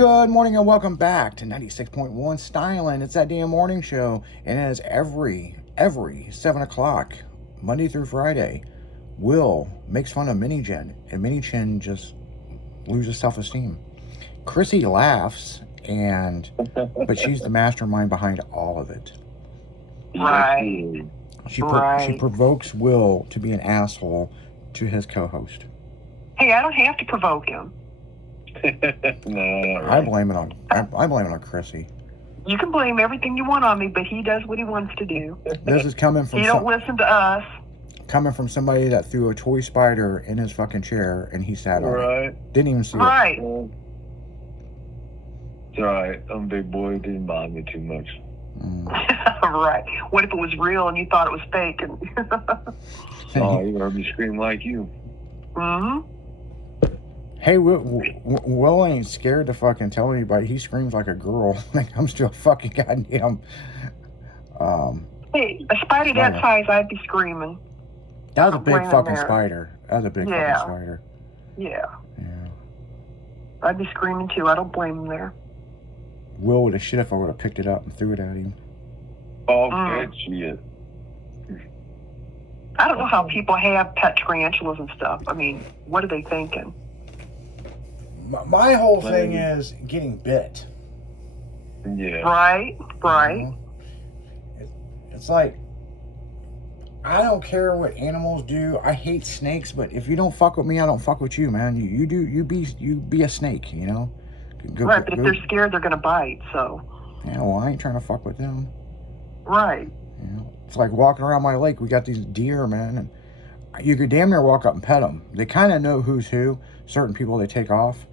Good morning and welcome back to 96.1 Styling. It's that damn morning show, and it is every 7 o'clock, Monday through Friday. Will makes fun of Mini Jen, and Mini Jen just loses self-esteem. Chrissy laughs, but she's the mastermind behind all of it. Right. She provokes Will to be an asshole to his co-host. Hey, I don't have to provoke him. No, I blame it on Chrissy. You can blame everything you want on me, but he does what he wants to do. This is coming from He don't listen to us. Coming from somebody that threw a toy spider in his fucking chair and he sat on it. Didn't even see it. Right. It's alright. I'm a big boy. It didn't bother me too much. Right. What if it was real and you thought it was fake? Oh, you heard me scream like you. Mm-hmm. Hey, Will ain't scared to fucking tell anybody. He screams like a girl when it comes to a fucking goddamn... Hey, a spider that size, I'd be screaming. That was a big fucking spider. That was a big fucking spider. Yeah. I'd be screaming too. I don't blame him there. Will would have shit if I would have picked it up and threw it at him. Oh, good shit. I don't know how people have pet tarantulas and stuff. I mean, what are they thinking? My whole thing is getting bit. Yeah. Right. You know? It's like, I don't care what animals do. I hate snakes, but if you don't fuck with me, I don't fuck with you, man. You be a snake, you know? Right, but if they're scared, they're going to bite, so. Yeah, well, I ain't trying to fuck with them. Right. You know, it's like walking around my lake. We got these deer, man, and you could damn near walk up and pet them. They kind of know who's who. Certain people, they take off.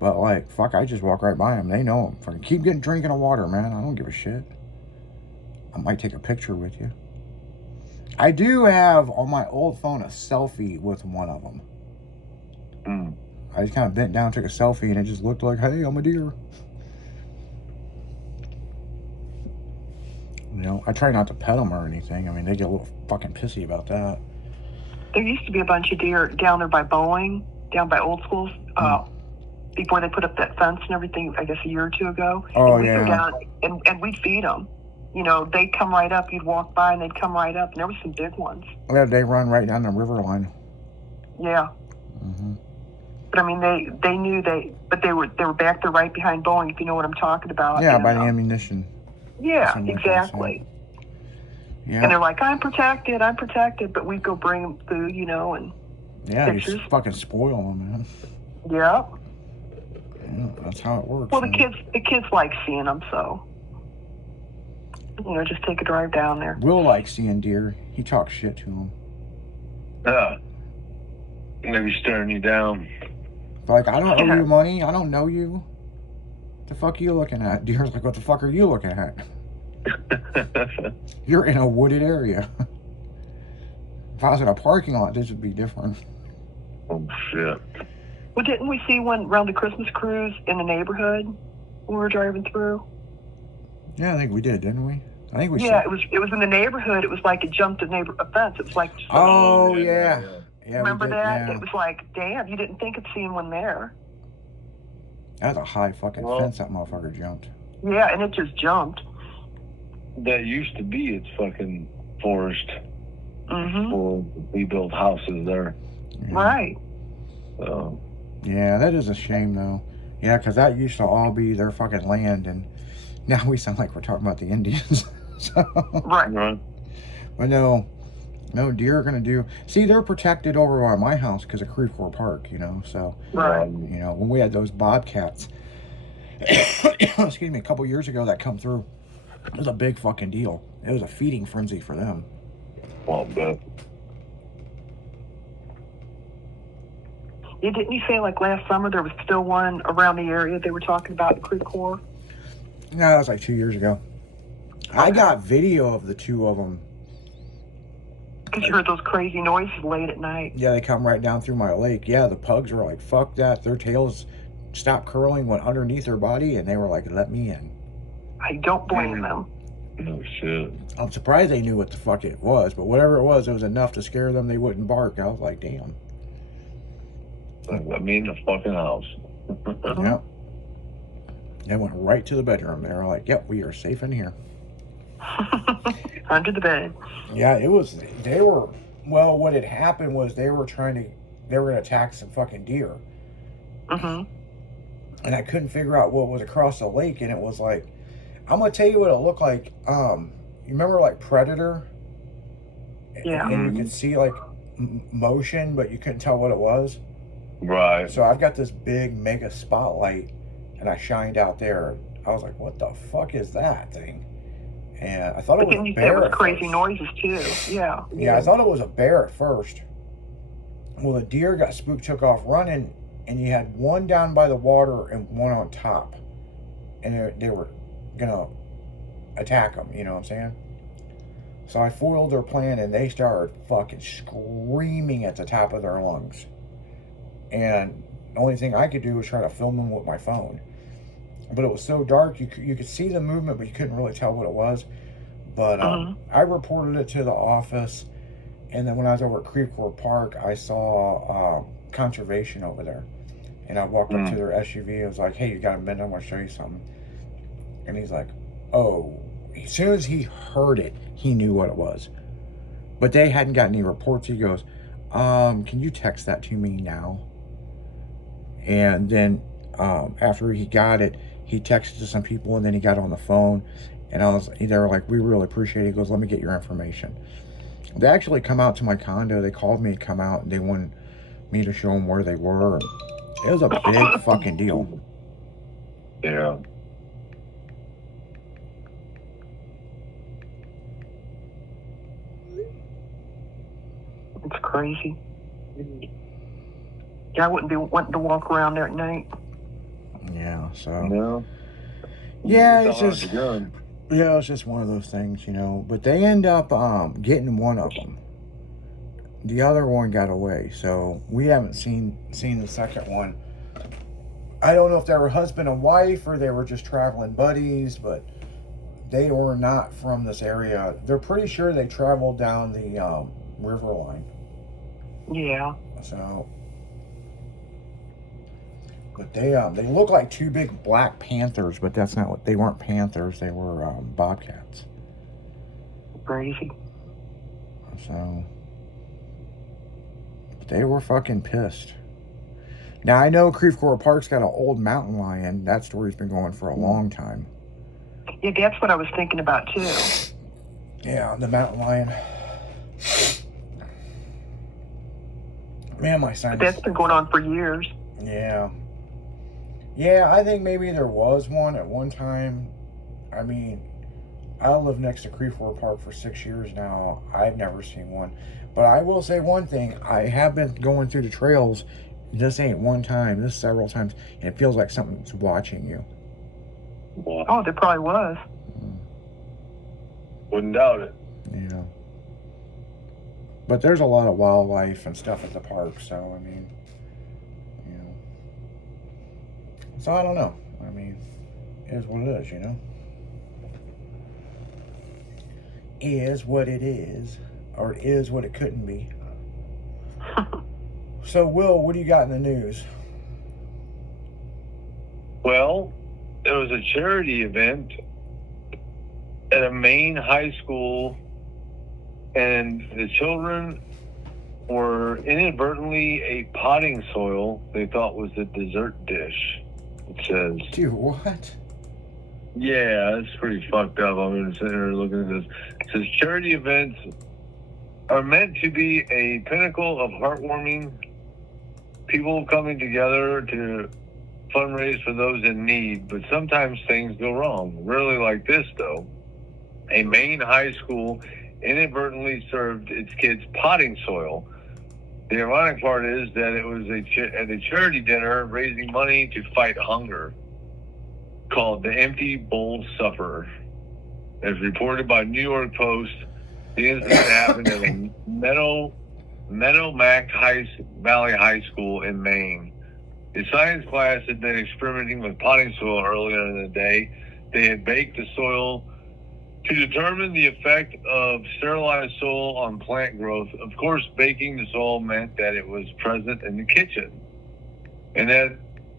But, like, fuck, I just walk right by them. They know them. Fucking keep drinking of water, man. I don't give a shit. I might take a picture with you. I do have, on my old phone, a selfie with one of them. I just kind of bent down, took a selfie, and it just looked like, hey, I'm a deer. You know, I try not to pet them or anything. I mean, they get a little fucking pissy about that. There used to be a bunch of deer down there by Boeing, down by Old Schools, before they put up that fence and everything, I guess a year or two ago. Oh, and we'd yeah. go down and we'd feed them. You know, they'd come right up. You'd walk by and they'd come right up. And there were some big ones. Yeah, they run right down the river line. Yeah. Mm-hmm. But I mean, they knew but they were back there right behind Boeing, if you know what I'm talking about. Yeah, by the ammunition. Yeah, exactly. Yeah. And they're like, I'm protected, but we'd go bring them food, you know, and pictures. You fucking spoil them, man. Yeah. Yeah, that's how it works. Well, the kids like seeing them, so you know, just take a drive down there. Will likes seeing deer. He talks shit to them. Maybe staring you down. Like, I don't owe you money. I don't know you. The fuck are you looking at? Deer's like, what the fuck are you looking at? You're in a wooded area. If I was in a parking lot, this would be different. Oh, shit. Well, didn't we see one around the Christmas cruise in the neighborhood when we were driving through? Yeah, I think we did, didn't we? I think we. Yeah, it was in the neighborhood. It was like it jumped a fence. It was like. Oh yeah. Remember that? Yeah. It was like, damn, you didn't think of seeing one there. That's a high fucking fence that motherfucker jumped. Yeah, and it just jumped. That used to be its fucking forest. Mm-hmm. We built houses there. Yeah. Right. So. Yeah, that is a shame though. Yeah, because that used to all be their fucking land, and now we sound like we're talking about the Indians. So, right. But no, deer are going to do... See, they're protected over by my house because of Creve Coeur Park, you know, so... Right. You know, when we had those bobcats, excuse me, a couple years ago that come through, it was a big fucking deal. It was a feeding frenzy for them. Well, but... Yeah, didn't you say, like, last summer there was still one around the area they were talking about in Creve Coeur? No, that was like 2 years ago. Okay. I got video of the two of them. Because you heard those crazy noises late at night. Yeah, they come right down through my lake. Yeah, the pugs were like, fuck that. Their tails stopped curling, went underneath their body, and they were like, let me in. I don't blame them. No shit. I'm surprised they knew what the fuck it was, but whatever it was enough to scare them. They wouldn't bark. I was like, damn. Let me in the fucking house. Yep. They went right to the bedroom. They were like, "Yep, we are safe in here." Under the bed. Yeah, it was. They were. Well, what had happened was they were going to attack some fucking deer, Mm-hmm. and I couldn't figure out what was across the lake, and it was like, I'm gonna tell you what it looked like. You remember like Predator? Yeah. And you could see like motion, but you couldn't tell what it was. Right. So I've got this big mega spotlight, and I shined out there. I was like, "What the fuck is that thing?" And I thought it But was then a you said it bear. was at crazy first. noises too. Yeah. Yeah, I thought it was a bear at first. Well, the deer got spooked, took off running, and you had one down by the water and one on top, and they were gonna attack them. You know what I'm saying? So I foiled their plan, and they started fucking screaming at the top of their lungs. And the only thing I could do was try to film them with my phone. But it was so dark, you could see the movement, but you couldn't really tell what it was. But I reported it to the office, and then when I was over at Creekcore Park, I saw conservation over there. And I walked up to their SUV. I was like, "Hey, you got a minute? I want to show you something." And he's like, "Oh." As soon as he heard it, he knew what it was. But they hadn't got any reports. He goes, "Can you text that to me now?" And then after he got it, he texted to some people, and then he got on the phone, and they were like, "We really appreciate it." He goes, "Let me get your information." They actually come out to my condo. They called me to come out, and they wanted me to show them where they were. And it was a big fucking deal. Yeah. It's crazy. Yeah, I wouldn't be wanting to walk around there at night. Yeah, so No. yeah, You it's thought just it was a gun. yeah, it's just one of those things, But they end up getting one of them. The other one got away, so we haven't seen the second one. I don't know if they were husband and wife or they were just traveling buddies, but they were not from this area. They're pretty sure they traveled down the river line. Yeah. So, but they look like two big black panthers, but that's not what they weren't panthers. They were bobcats. Crazy. So, but they were fucking pissed. Now I know Creekcore Park's got an old mountain lion. That story's been going for a long time. Yeah, that's what I was thinking about too. Yeah, the mountain lion. Man, my But sinus. that's been going on for years. Yeah. Yeah, I think maybe there was one at one time. I mean, I live next to Creekcore Park for 6 years now. I've never seen one. But I will say one thing. I have been going through the trails. This ain't one time. This is several times. And it feels like something's watching you. Oh, there probably was. Wouldn't doubt it. Yeah. But there's a lot of wildlife and stuff at the park. So, I mean, So, I don't know. I mean, it is what it is, Is what it is. Or it is what it couldn't be. So, Will, what do you got in the news? Well, there was a charity event at a Maine high school, and the children were inadvertently ate potting soil they thought was a dessert dish. It says. Dude, what? Yeah, it's pretty fucked up. I'm sitting here looking at this. It says charity events are meant to be a pinnacle of heartwarming, people coming together to fundraise for those in need, but sometimes things go wrong. Rarely like this, though. A Maine high school inadvertently served its kids potting soil. The ironic part is that it was at a charity dinner raising money to fight hunger called the Empty Bowl Supper. As reported by New York Post, the incident happened at a Meadowmack Valley High School in Maine. The science class had been experimenting with potting soil earlier in the day. They had baked the soil to determine the effect of sterilized soil on plant growth. Of course, baking the soil meant that it was present in the kitchen. And that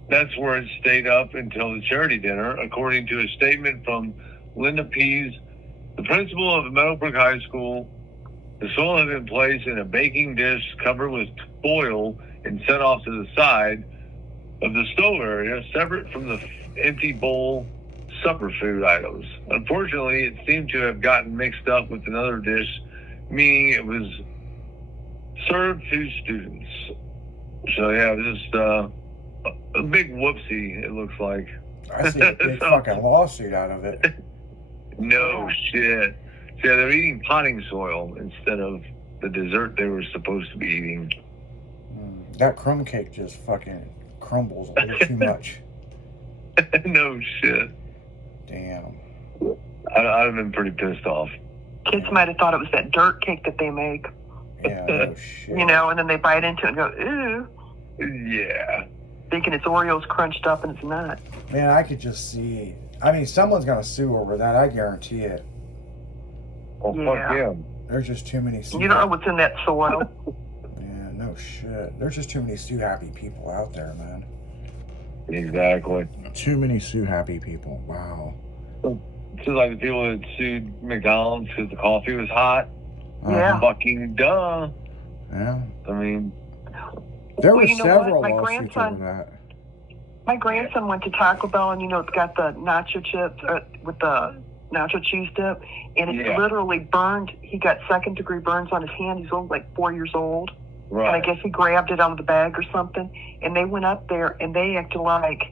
That's where it stayed up until the charity dinner, according to a statement from Linda Pease, the principal of Meadowbrook High School. The soil had been placed in a baking dish covered with foil and set off to the side of the stove area, separate from the empty bowl supper food items. Unfortunately, it seemed to have gotten mixed up with another dish, meaning it was served to students. So yeah, just a big whoopsie, it looks like. I see a big fucking lawsuit out of it. No shit. So yeah, they're eating potting soil instead of the dessert they were supposed to be eating. That crumb cake just fucking crumbles a little too much. No shit. Damn. I'd have been pretty pissed off. Kids might have thought it was that dirt cake that they make, Yeah, no shit. you know, and then they bite into it and go, ooh, Yeah. thinking it's Oreos crunched up and it's not. Man, I could just see. I mean, someone's gonna sue over that. I guarantee it. Well, Yeah. fuck yeah. There's just too many. You don't know what's in that soil. Yeah, no shit. There's just too many sue happy people out there, man. Exactly. Too many sue happy people. Wow. Just like the people that sued McDonald's because the coffee was hot. Yeah. Fucking duh. Yeah. I mean, There Well, were you know several what? My lawsuits grandson- over that. My grandson went to Taco Bell, and you know it's got the nacho chips with the nacho cheese dip, and it Yeah. literally burned. He got second-degree burns on his hand. He's only like 4 years old, and I right. guess he grabbed it out of the bag or something. And they went up there, and they acted like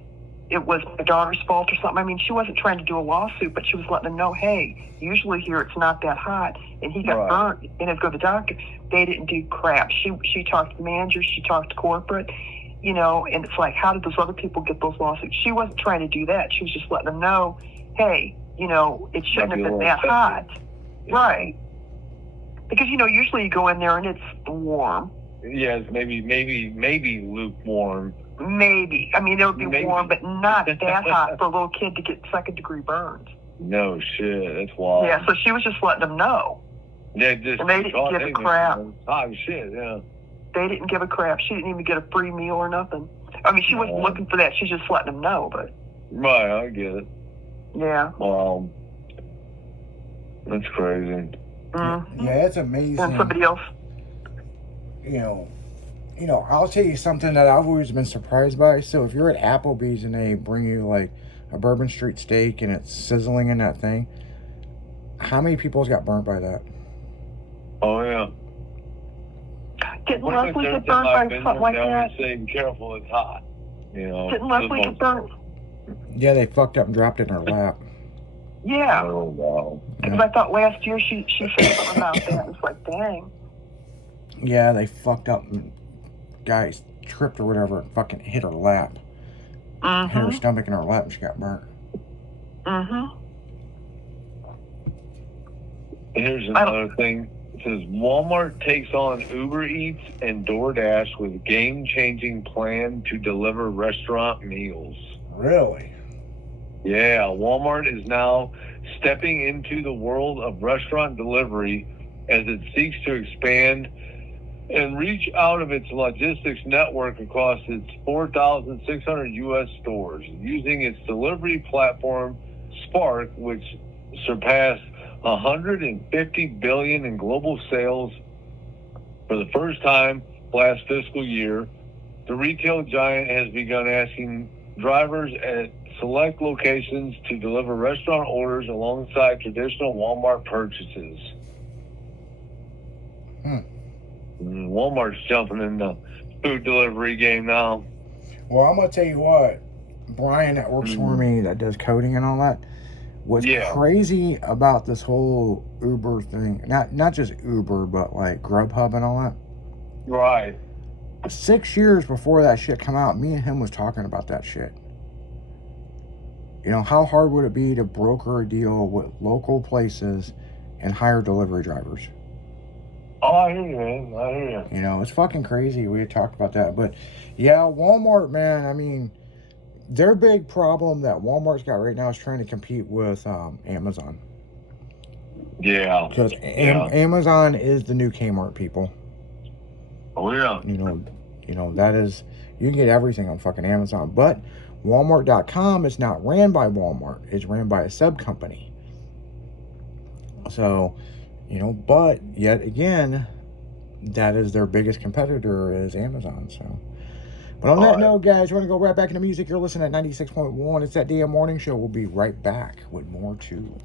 it was my daughter's fault or something. I mean, she wasn't trying to do a lawsuit, but she was letting them know, hey, usually here it's not that hot, and he got Right. burnt and had to go to the doctor. They didn't do crap. She talked to the manager, she talked to corporate. You know, and it's like, how did those other people get those lawsuits? She wasn't trying to do that. She was just letting them know, hey, you know, it shouldn't have been that hot. Right. Because, you know, usually you go in there and it's warm. Yes, maybe lukewarm. Maybe. I mean, it would be Maybe. warm, but not that hot for a little kid to get second-degree burns. No shit. That's wild. Yeah, so she was just letting them know. Yeah, just And they didn't give a crap. Hot shit, yeah. They didn't give a crap. She didn't even get a free meal or nothing. I mean, she wasn't looking for that. She's just letting them know, but Right, I get it. yeah. That's crazy. Mm-hmm. Yeah, it's amazing. And somebody else. You know, I'll tell you something that I've always been surprised by. So if you're at Applebee's and they bring you like a Bourbon Street steak and it's sizzling in that thing, how many people's got burnt by that? Oh, yeah. Didn't What if Leslie there's get burnt by vendor something like down that? there saying, careful, it's hot. You know. Didn't Leslie get burnt? Yeah, they fucked up and dropped it in her lap. Yeah. Oh, wow. Because I thought last year she said something about that. It's like, dang. Yeah, they fucked up and guys tripped or whatever and fucking hit her lap. Hit her Mm-hmm. stomach and her lap and she got burnt. Mm-hmm. Here's another thing. It says Walmart takes on Uber Eats and DoorDash with game-changing plan to deliver restaurant meals. Really? Yeah, Walmart is now stepping into the world of restaurant delivery as it seeks to expand and reach out of its logistics network across its 4,600 U.S. stores using its delivery platform Spark, which surpassed $150 billion in global sales for the first time last fiscal year. The retail giant has begun asking drivers at select locations to deliver restaurant orders alongside traditional Walmart purchases. Walmart's jumping in the food delivery game now. Well, I'm gonna tell you what, Brian that works for me that does coding and all that, what's Yeah. crazy about this whole Uber thing, not just Uber, but like Grubhub and all that. Right. 6 years before that shit come out, me and him was talking about that shit. You know, how hard would it be to broker a deal with local places and hire delivery drivers? Oh, I hear you, man. I hear you. You know, it's fucking crazy. We had talked about that. But yeah, Walmart, man, I mean, their big problem that Walmart's got right now is trying to compete with Amazon. Yeah. Because Yeah. Amazon is the new Kmart, people. Oh, yeah. You know, You know, that is, you can get everything on fucking Amazon. But Walmart.com is not ran by Walmart. It's ran by a sub company. So, you know, but yet again, that is their biggest competitor is Amazon. So, but on that note, guys, we're going to go right back into music. You're listening at 96.1. It's that damn morning show. We'll be right back with more too.